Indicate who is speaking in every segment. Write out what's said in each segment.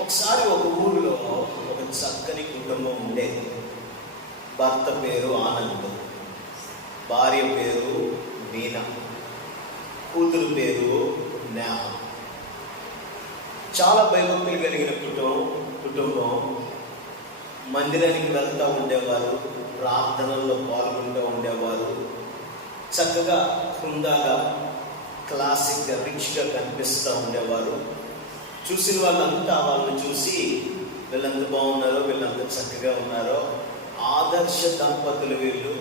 Speaker 1: ఒకసారి ఒక ఊరిలో ఒక చక్కని కుటుంబం ఉండేది భర్త పేరు ఆనంద్ భార్య పేరు మీనా కూతురు పేరు నేహ. చాలా భయభక్తులు కలిగిన కుటుంబం కుటుంబం. మందిరానికి వెళ్తూ ఉండేవారు ప్రార్థనల్లో పాల్గొంటూ ఉండేవారు. చక్కగా హుందాగా క్లాసిక్గా రిచ్గా కనిపిస్తూ ఉండేవారు. చూసిన వాళ్ళంతా వాళ్ళని చూసి వీళ్ళంత బాగున్నారో వీళ్ళంత చక్కగా ఉన్నారో ఆదర్శ దంపతులు వీళ్ళు.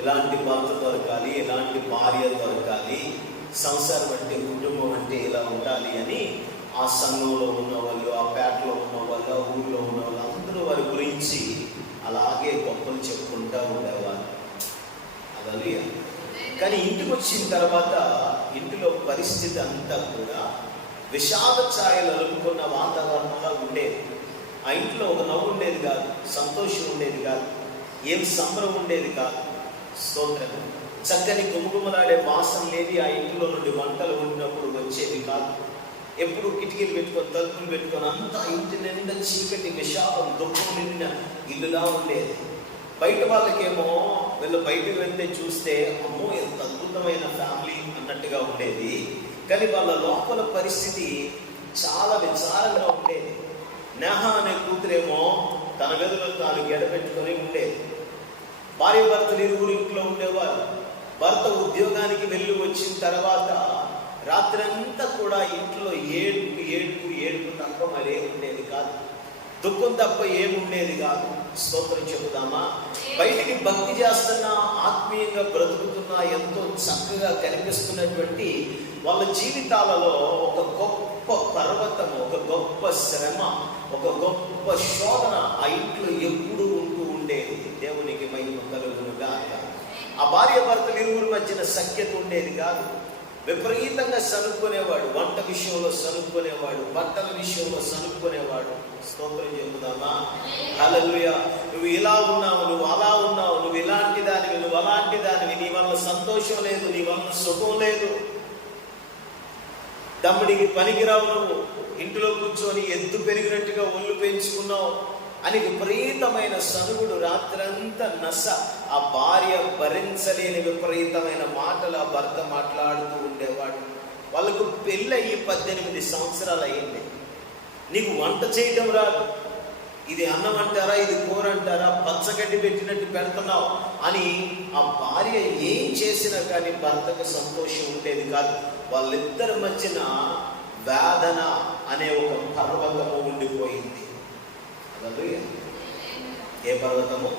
Speaker 1: ఎలాంటి భర్త దొరకాలి ఎలాంటి భార్య దొరకాలి సంసారం అంటే కుటుంబం అంటే ఇలా ఉండాలి అని ఆ సంఘంలో ఉన్న వాళ్ళు ఆ పేటలో ఉన్న వాళ్ళు ఆ ఊళ్ళో ఉన్న వాళ్ళు అందరూ వారి గురించి అలాగే గొప్పలు చెప్పుకుంటూ ఉండేవారు. అదే కానీ ఇంటికి వచ్చిన తర్వాత ఇంటిలో పరిస్థితి అంతా కూడా విషాద ఛాయలు అలుపుకున్న వాతావరణంగా ఉండేది. ఆ ఇంట్లో ఒక నవ్వు ఉండేది కాదు సంతోషం ఉండేది కాదు ఏం సంబరం ఉండేది కాదు. స్తోత్రం చక్కని గుమగుమలాడే వాసన లేని ఆ ఇంట్లో నుండి వంటలు వండినప్పుడు వచ్చేది కాదు. ఎప్పుడు కిటికీలు పెట్టుకొని తలుపులు పెట్టుకొని అంతా ఇంటి నిండా చీకటి విషాదం దుఃఖం నిండిన ఇల్లులా ఉండేది. బయట వాళ్ళకేమో వీళ్ళు బయటకు వెళ్తే చూస్తే అమ్మో ఎంత అద్భుతమైన ఫ్యామిలీ అన్నట్టుగా ఉండేది. కానీ వాళ్ళ లోపల పరిస్థితి చాలా విచారంగా ఉండేది. నేహ అనే కూతురేమో తన గదిలో తాను గెడపెట్టుకొని ఉండేది. భార్య భర్తలు ఇరువురు ఇంట్లో ఉండేవారు. భర్త ఉద్యోగానికి వెళ్ళి వచ్చిన తర్వాత రాత్రంతా కూడా ఇంట్లో ఏడుపు ఏడుపు ఏడుపు తప్ప మరే ఉండేది కాదు. దుఃఖం తప్ప ఏముండేది కాదు. స్తోత్రం చెబుదామా? బయటికి భక్తి చేస్తున్న ఆత్మీయంగా బ్రతుకుతున్న ఎంతో చక్కగా కనిపిస్తున్నటువంటి వాళ్ళ జీవితాలలో ఒక గొప్ప పర్వతం ఒక గొప్ప శ్రమ ఒక గొప్ప శోధన ఆ ఇంట్లో ఎప్పుడు ఉంటూ ఉండేది. దేవునికి మహిమ కలుగునుగా ఆ భార్య భర్తలు ఇరువురు మధ్యన సఖ్యత ఉండేది కాదు. విపరీతంగా సనుక్కునేవాడు వంట విషయంలో సనుక్కునేవాడు బట్టల విషయంలో సనుక్కునేవాడు స్తోత్రం చెబుదామా హల్లెలూయా. నువ్వు ఇలా ఉన్నావు? నువ్వు అలా ఉన్నావు? నువ్వు ఇలాంటి దానివి? నువ్వు అలాంటి దానివి? నీ వల్ల సంతోషం లేదు నీ వల్ల సుఖం లేదు. తమ్ముడికి పనికిరావు నువ్వు. ఇంటిలో కూర్చొని ఎద్దు పెరిగినట్టుగా ఒళ్ళు పెంచుకున్నావు. అని విపరీతమైన సనుగుడు రాత్రంతా నస. ఆ భార్య భరించలేని విపరీతమైన మాటలు ఆ భర్త మాట్లాడుతూ ఉండేవాడు. వాళ్ళకు పెళ్ళయి పద్దెనిమిది సంవత్సరాలు అయ్యింది నీకు వంట చేయటం రాదు. ఇది అన్నం అంటారా ఇది కూర అంటారా పచ్చగడ్డి పెట్టినట్టు పెడుతున్నావు అని ఆ భార్య ఏం చేసినా కానీ భర్తకు సంతోషం ఉండేది కాదు. వాళ్ళిద్దరి మధ్యన వేదన అనే ఒక పర్వతము ఉండిపోయింది. ఏ పర్వతము?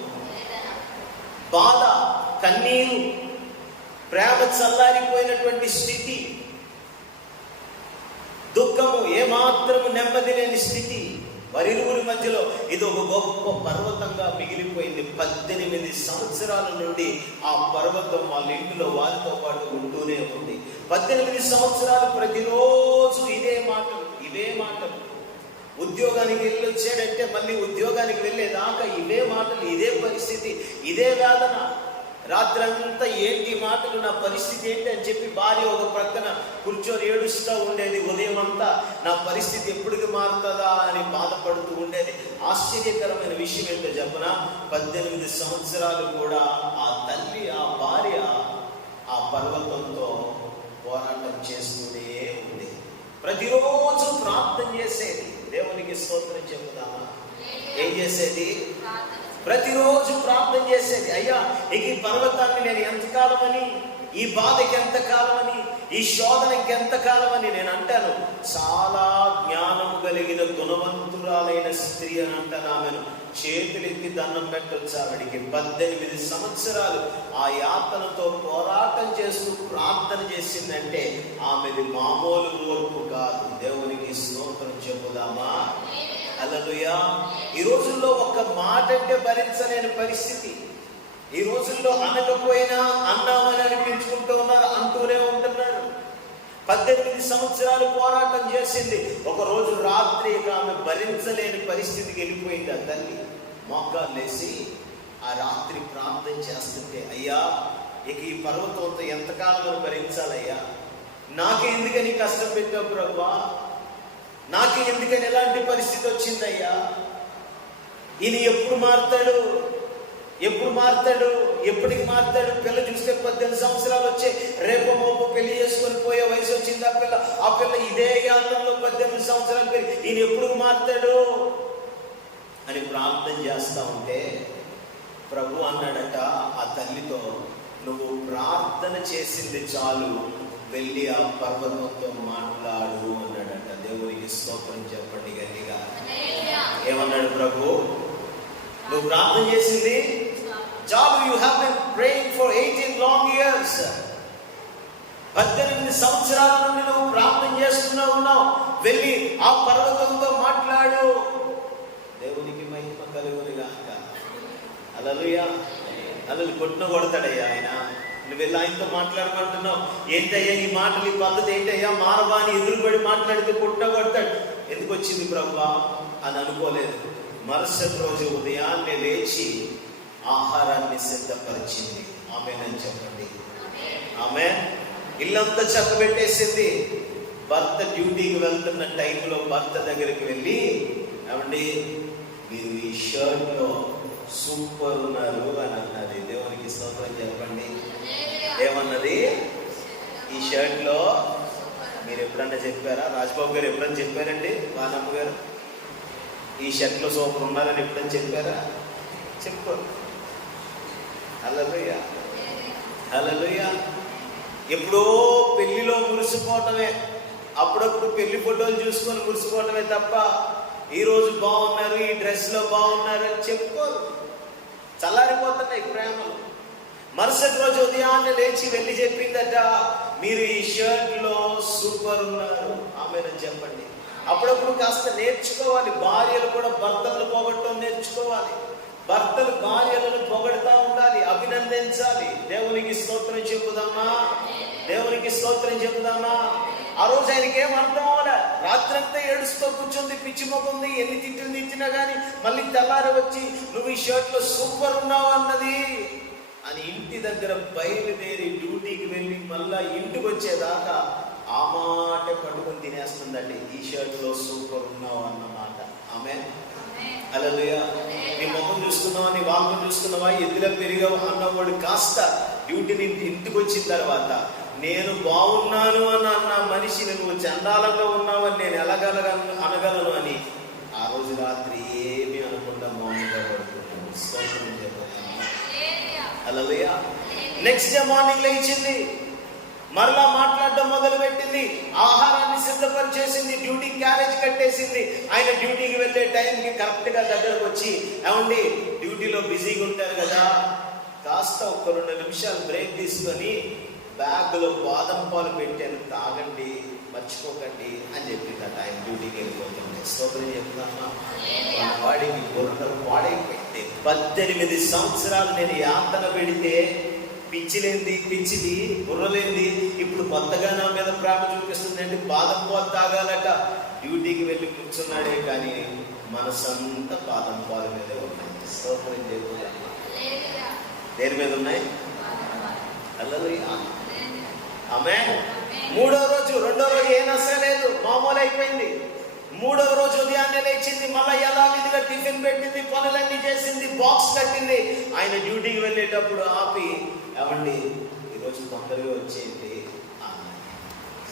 Speaker 1: బాధ కన్నీరు ప్రేమ చల్లారిపోయినటువంటి స్థితి. దుఃఖము ఏమాత్రము నెమ్మది లేని స్థితి. వరిరువుల మధ్యలో ఇది ఒక గొప్ప పర్వతంగా మిగిలిపోయింది. పద్దెనిమిది సంవత్సరాల నుండి ఆ పర్వతం వాళ్ళ ఇంటిలో వారితో పాటు ఉంటూనే ఉంది. పద్దెనిమిది సంవత్సరాలు ప్రతిరోజు ఇదే మాటలు ఇవే మాటలు. ఉద్యోగానికి వెళ్ళి వచ్చాడంటే మళ్ళీ ఉద్యోగానికి వెళ్ళేదాకా ఇవే మాటలు ఇదే పరిస్థితి ఇదే వేదన. రాత్రంతా ఏంటి మాటలు నా పరిస్థితి ఏంటి అని చెప్పి భార్య ఒక ప్రక్కన కూర్చొని ఏడుస్తూ ఉండేది. ఉదయం అంతా నా పరిస్థితి ఎప్పటికి మారుతుందా అని బాధపడుతూ ఉండేది. ఆశ్చర్యకరమైన విషయం ఏంటో చెప్పన? పద్దెనిమిది సంవత్సరాలు కూడా ఆ తల్లి ఆ భార్య ఆ పర్వతంతో పోరాటం చేస్తూనే ఉంది. ప్రతిరోజు ప్రార్థన చేసేది. దేవునికి స్తోత్రం చెబుదామా? ఏం చేసేది? ప్రతిరోజు ప్రార్థన చేసేది అయ్యా ఇక ఈ పర్వతాన్ని నేను ఎంతకాలమని ఈ బాధకి ఎంతకాలమని ఈ శోధనకి ఎంతకాలమని నేను అంటాను. చాలా జ్ఞానం కలిగిన గుణవంతురాలైన స్త్రీ అని అంటాను ఆమెను. చేతులెత్తి దండం పెట్టొచ్చు ఆవిడికి. పద్దెనిమిది సంవత్సరాలు ఆ యాతనతో పోరాటం చేస్తూ ప్రార్థన చేసిందంటే ఆమెది మామూలు ఓర్పు కాదు. దేవునికి స్తోత్రం చెబుదామా అలలుయా ఈ రోజుల్లో ఒక్క మాట అంటే భరించలేని పరిస్థితి. ఈ రోజుల్లో అనకపోయినా అన్నామని అనిపించుకుంటూ ఉన్నారు అంటూనే ఉంటున్నారు. పద్దెనిమిది సంవత్సరాలు పోరాటం చేసింది. ఒక రోజు రాత్రి ఆమె భరించలేని పరిస్థితికి వెళ్ళిపోయింది ఆ తల్లి. మొగ్గాలు లేసి ఆ రాత్రి ప్రార్థన చేస్తుంటే అయ్యా ఇక ఈ పర్వతంతో ఎంతకాలం భరించాలయ్యా? నాకు ఎందుకని కష్టం పెట్టావు ప్రభా? నాకు ఎందుకని ఎలాంటి పరిస్థితి వచ్చిందయ్యా? ఈయన ఎప్పుడు మారుతాడు? ఎప్పుడు మారుతాడు? ఎప్పటికి మారుతాడు? పిల్ల చూస్తే పద్దెనిమిది సంవత్సరాలు వచ్చే రేపు మోపు పెళ్ళి చేసుకొని పోయే వయసు వచ్చింది ఆ పిల్ల? ఆ పిల్ల ఇదే యాత్రలో పద్దెనిమిది సంవత్సరాలు పెరిగి ఈయన ఎప్పుడు మారుతాడు? అని ప్రార్థన చేస్తా ఉంటే ప్రభు అన్నాడట ఆ తల్లితో నువ్వు ప్రార్థన చేసింది చాలు. వెళ్ళి ఆ పర్వతంతో మాట్లాడు అని. దేవునికి స్తోత్రం చెప్పండి గట్టిగా. ఏమన్నాడు ప్రభు? నువ్వు ప్రార్థన చేసింది? చాలు you have been praying for eighteen long years. పద్దెనిమిది సంవత్సరాల నుండి నువ్వు ప్రార్థన చేస్తున్నా ఉన్నావు. వెళ్ళి ఆ పర్వతంతో మాట్లాడు. దేవునికి మహిమ కలుగుని గాక అలలుయా అలలు కొట్టిన కొడతాడయ్యా ఆయన. నువ్వు వెళ్ళి ఆయనతో మాట్లాడమంటున్నావు ఏంటయ్యా ఈ మాటలు ఈ పద్ధతి ఏంటయ్యా? మారవాని ఎదురుపడి మాట్లాడితే కొట్టిన కొడతాడు ఎందుకు వచ్చింది ప్రభా? అని అనుకోలేదు. మరుసటి రోజు ఉదయాన్నే లేచి ఆహారాన్ని సిద్ధపరిచింది. ఆమెనని చెప్పండి. ఆమె ఇల్లంతా చక్కబెట్టేసింది. భర్త డ్యూటీకి వెళ్తున్న టైంలో భర్త దగ్గరికి వెళ్ళి ఏమండి మీరు ఈ షర్ట్లో సూపర్ ఉన్నారు అని అన్నది దేవునికి స్తోత్రం చెప్పండి ఏమన్నది ఈ మీరు ఎప్పుడన్నా చెప్పారా? రాజ్బాబు గారు ఎప్పుడన్నా చెప్పారండి? వాళ్ళ గారు? ఈ షర్ట్లో సూపర్ ఉన్నారని ఎప్పుడన్నా చెప్పారా? చెప్పారు హల్లెలూయా హల్లెలూయా ఎప్పుడో పెళ్ళిలో మురిసిపోవటమే. అప్పుడప్పుడు పెళ్ళి ఫోటోలు చూసుకొని మురిసిపోవటమే తప్ప ఈరోజు బాగున్నారు ఈ డ్రెస్లో బాగున్నారు అని చెప్పుకోరు. చల్లారిపోతున్నాయి ప్రేమలు. మరుసటి రోజు ఉదయాన్నే లేచి వెళ్ళి చెప్పిందట మీరు ఈ షర్ట్లో సూపర్ ఉన్నారు. ఆమెను చెప్పండి. అప్పుడప్పుడు కాస్త నేర్చుకోవాలి. భార్యలు కూడా భర్తలను పోగొట్టడం నేర్చుకోవాలి. భర్తలు భార్యలను పొగడుతూ ఉండాలి. అభినందించాలి. దేవునికి స్తోత్రం చెబుదామా? దేవునికి స్తోత్రం చెబుదామా? ఆ రోజు ఆయనకి ఏం అర్థం అవ్వలే? రాత్రంతా ఏడుస్తూ కూర్చుంది పిచ్చి మొక్కుంది ఎన్ని తిట్లు తిట్టినా కానీ మళ్ళీ తెల్లారి వచ్చి నువ్వు ఈ షర్ట్లో సూపర్ ఉన్నావు అన్నది. అని ఇంటి దగ్గర బయలుదేరి డ్యూటీకి వెళ్ళి మళ్ళా ఇంటికి వచ్చేదాకా ఆ మాట పట్టుకొని తినేస్తుందండి. ఈ షర్ట్లో సూపర్ ఉన్నావు అన్నమాట. ఆమె అలలుయా నీ ముఖం చూసుకున్నావా నీ వాహనం చూసుకున్నావా ఎదుర పెరిగావు అన్నవాడు కాస్త డ్యూటీ ఇంటికి వచ్చిన తర్వాత నేను బాగున్నాను అని అన్న మనిషిని నువ్వు చండాలంగా ఉన్నావని నేను ఎలాగలగలను అనగలను అని ఆ రోజు రాత్రి ఏమీ అనకుండా మౌనంగా చెప్పాను అలలుయా నెక్స్ట్ డే మార్నింగ్ లేచింది. మరలా మాట్లాడడం మొదలు పెట్టింది ఆహారాన్ని సిద్ధపరిచేసింది డ్యూటీ క్యారేజ్ కట్టేసింది. ఆయన డ్యూటీకి వెళ్ళే టైంకి కరెక్ట్గా దగ్గరకు వచ్చి ఏమండి డ్యూటీలో బిజీగా ఉంటారు కదా. కాస్త ఒక రెండు నిమిషాలు బ్రేక్ తీసుకొని బ్యాగ్లో బాదం పాలు పెట్టాను. తాగండి మర్చిపోకండి అని చెప్పిందట ఆయన డ్యూటీకి వెళ్ళిపోతుంది స్తోత్రం చెప్తామా మన వాడికి బుర్ర పాడైపోయింది. పద్దెనిమిది సంవత్సరాలు నేను యాతన పెడితే పిచ్చిలేంది పిచ్చిది బుర్రలేంది ఇప్పుడు కొత్తగా నా మీద ప్రేమ చూపిస్తుందండి బాదం పాలు తాగాలట. డ్యూటీకి వెళ్ళి కూర్చున్నాడే కానీ మనసంతా బాదం పాలు మీదే ఉన్నాయి స్తోత్రం దేని మీద ఉన్నాయి? అల్లరు. ఆమె మూడో రోజు రెండో రోజు ఏం నష్ట లేదు? మామూలు అయిపోయింది. మూడో రోజు ఉదయాన్నే లేచింది మళ్ళీ యథావిధిగా టిఫిన్ పెట్టింది పనులన్నీ చేసింది బాక్స్ కట్టింది. ఆయన డ్యూటీకి వెళ్ళేటప్పుడు ఆపి ఏమండి ఈరోజు తొందరగా వచ్చేది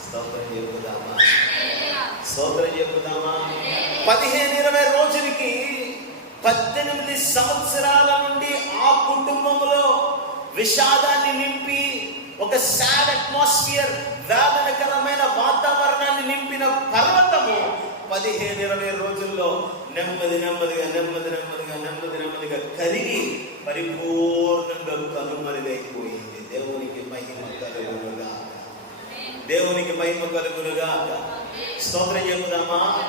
Speaker 1: స్తోత్రం చెప్పుదామా స్తోత్రం చెప్పుదామా పదిహేను ఇరవై రోజులకి పద్దెనిమిది సంవత్సరాల నుండి ఆ కుటుంబంలో విషాదాన్ని నింపి ఒక సాడ్ అట్మాస్ఫియర్ వేదనకరమైన వాతావరణాన్ని నింపిన పర్వతము. పదిహేను ఇరవై రోజుల్లో నెమ్మది నెమ్మదిగా నెమ్మది నెమ్మదిగా నెమ్మది నెమ్మదిగా కరిగి పరిపూర్ణంగా కనుమరుగైపోయింది. దేవునికి మహిమ కలుగునుగా. దేవునికి మహిమ కలుగునుగా. స్తోత్రం చెబుదామా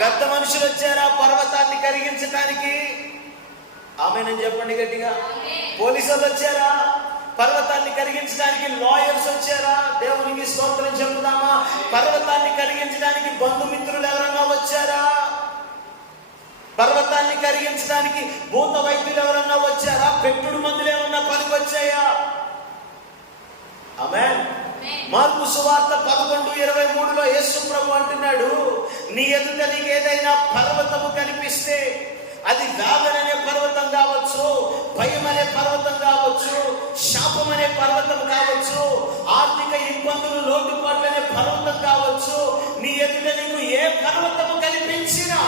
Speaker 1: పెద్ద మనుషులు వచ్చారా పర్వతాన్ని కరిగించడానికి ఆమెను చెప్పండి గట్టిగా. పోలీసులు వచ్చారా? పర్వతాన్ని కరిగించడానికి లాయర్స్ వచ్చారా? దేవునికి స్తోత్రం చెబుదామా పర్వతాన్ని కరిగించడానికి బంధుమిత్రులు ఎవరైనా వచ్చారా? పర్వతాన్ని కరిగించడానికి భూత వైద్యులు ఎవరన్నా వచ్చారా? పెట్టుడు మందులు ఏమన్నా పనికి వచ్చాయా ఆమె మార్పు సువార్త పదకొండు ఇరవై మూడులో యేసు ప్రభు అంటున్నాడు నీ ఎదుట నీకు ఏదైనా పర్వతము కనిపిస్తే అది అనే పర్వతం కావచ్చు. భయం అనే పర్వతం కావచ్చు శాపం అనే పర్వతం కావచ్చు ఆర్థిక ఇబ్బందులు లోటుపాట్లు అనే పర్వతం కావచ్చు నీ ఎదుట నీకు ఏ పర్వతము కనిపించినా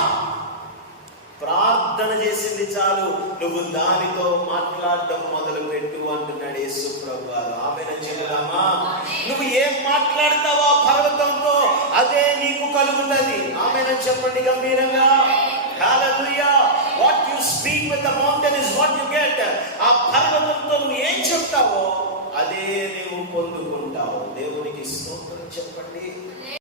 Speaker 1: ప్రార్థన చేసింది చాలు. నువ్వు దానితో మాట్లాడడం మొదలు పెట్టు అంటున్నాడు యేసు ప్రభు గారు ఆమె చెల్లుదామా నువ్వు ఏం మాట్లాడతావో ఆ పర్వతంతో అదే నీకు కలుగుతుంది. ఆమె చెప్పండి గంభీరంగా. కాలదుయ్యా what you speak with the mountain is what you get ఆ పర్వతంతో నువ్వు ఏం చెప్తావో అదే నువ్వు పొందుకుంటావు. దేవునికి స్తోత్రం చెప్పండి.